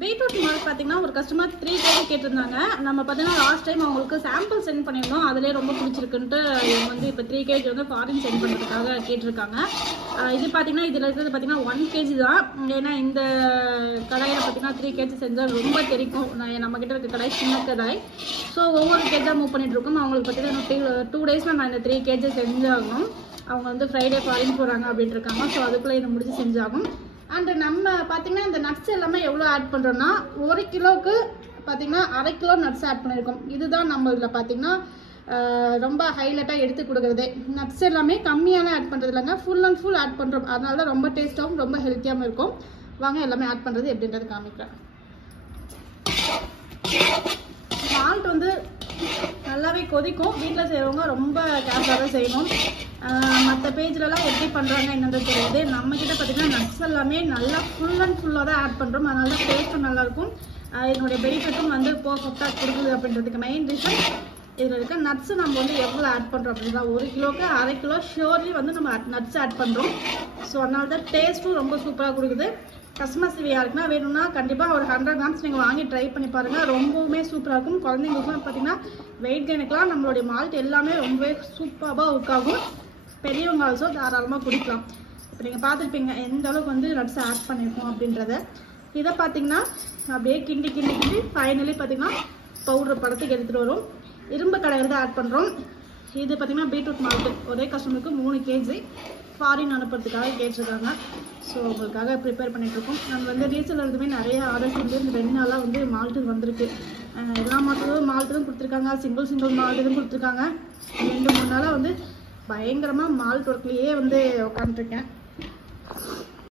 Beetroot malt பார்த்தீங்கன்னா ஒரு customer 3 KG கேட்டிருந்தாங்க. நம்ம பார்த்தீங்கன்னா லாஸ்ட் டைம் அவங்களுக்கு சாம்பிள் சென்ட் பண்ணியிருந்தோம். அதிலே ரொம்ப பிடிச்சிருக்குன்ட்டு இவங்க வந்து இப்போ 3 கேஜி வந்து ஃபாரின் சென்ட் பண்ணுறதுக்காக கேட்டிருக்காங்க. இது பார்த்தீங்கன்னா இதில் இருக்கிறது பார்த்தீங்கன்னா 1 கேஜி தான். ஏன்னா இந்த கடாயில் பார்த்தீங்கன்னா 3 கேஜி செஞ்சால் ரொம்ப தெரிக்கும். நம்மக்கிட்ட இருக்க கடாய் சின்ன கடாய். ஸோ ஒவ்வொரு கேஜாக மூவ் பண்ணிட்டு இருக்கோம். அவங்களுக்கு பார்த்தீங்கன்னா 2 டேஸில் நான் இந்த 3 கேஜி செஞ்சாகணும். அவங்க வந்து ஃப்ரைடே ஃபாரின் போகிறாங்க அப்படின்ட்டு இருக்காங்க. ஸோ அதுக்குள்ளே இதை முடிச்சு செஞ்சாகும். அண்ட் நம்ம பார்த்தீங்கன்னா இந்த நட்ஸ் எல்லாமே எவ்வளோ ஆட் பண்ணுறோன்னா 1 கிலோவுக்கு பார்த்தீங்கன்னா 1/2 கிலோ நட்ஸ் ஆட் பண்ணியிருக்கோம். இதுதான் நம்ம இதில் பார்த்தீங்கன்னா ரொம்ப ஹைலைட்டாக எடுத்து கொடுக்குறது. நட்ஸ் எல்லாமே கம்மியான ஆட் பண்ணுறது இல்லைங்க, ஃபுல் அண்ட் ஃபுல் ஆட் பண்ணுறோம். அதனால தான் ரொம்ப டேஸ்ட்டாகவும் ரொம்ப ஹெல்த்தியாகவும் இருக்கும். வாங்க எல்லாமே ஆட் பண்ணுறது எப்படின்றது காமிக்கிறேன். சால்ட் வந்து நல்லாவே கொதிக்கும். வீட்டில் செய்கிறவங்க ரொம்ப கேர்ஃபுல்லாக செய்யணும். மற்ற பேஜ்லலாம் எப்படி பண்ணுறாங்க என்னது தெரியுது. நம்மக்கிட்ட பார்த்தீங்கன்னா நட்ஸ் எல்லாமே நல்லா ஃபுல் அண்ட் ஃபுல்லாக தான் ஆட் பண்ணுறோம். அதனால தான் டேஸ்ட்டும் நல்லாயிருக்கும். என்னுடைய பெனிஃபிட்டும் வந்து பர்ஃபெக்டாக கொடுக்குது அப்படின்றதுக்கு மெயின் ரீசன் இதில் இருக்க நட்ஸு நம்ம வந்து எவ்வளோ ஆட் பண்ணுறோம் அப்படின்னா 1 கிலோவுக்கு 1/2 கிலோ ஷியோர்லி வந்து நம்ம நட்ஸ் ஆட் பண்ணுறோம். ஸோ அதனால தான் டேஸ்ட்டும் ரொம்ப சூப்பராக கொடுக்குது. கஸ்டமர்ஸ் யாருக்குன்னா வேணும்னா கண்டிப்பாக ஒரு 100 கிராம்ஸ் நீங்கள் வாங்கி ட்ரை பண்ணி பாருங்கள். ரொம்பவுமே சூப்பராக இருக்கும். குழந்தைங்களுக்குலாம் பார்த்தீங்கன்னா வெயிட் கெயினுக்குலாம் நம்மளுடைய மால்ட் எல்லாமே ரொம்பவே சூப்பராக ஒர்க் ஆகும். பெரியவங்க ஆல்சோ தாராளமாக குடிக்கலாம். இப்போ நீங்கள் பார்த்துருப்பீங்க எந்த அளவுக்கு வந்து நட்ஸ் ஆட் பண்ணியிருக்கோம் அப்படின்றத. இதை பார்த்தீங்கன்னா அப்படியே கிண்டி கிண்டி கிண்டி ஃபைனலி பார்த்தீங்கன்னா பவுடர் படத்துக்கு எடுத்துகிட்டு வரும். இரும்பு கடையில் தான் ஆட் பண்ணுறோம். இது பார்த்தீங்கன்னா பீட்ரூட் மால்ட்டு ஒரே கஸ்டமருக்கு 3 கேஜி ஃபாரின் அனுப்புறதுக்காக கேட்டிருக்காங்க. ஸோ உங்களுக்காக ப்ரிப்பேர் பண்ணிகிட்ருக்கோம். நம்ம வந்து ரீசெல் இருந்துமே நிறைய ஆர்டர்ஸ் வந்து இந்த 2 நாளாக வந்து மால்ட்டு வந்திருக்கு. எல்லா மால்ட்டுக்கும் கொடுத்துருக்காங்க, சிங்கிள் மால்ட்டுக்கும் கொடுத்துருக்காங்க. 2-3 நாளாக வந்து பயங்கரமாக மால்ட் ஒர்க்லேயே வந்து உட்காந்துருக்கேன்.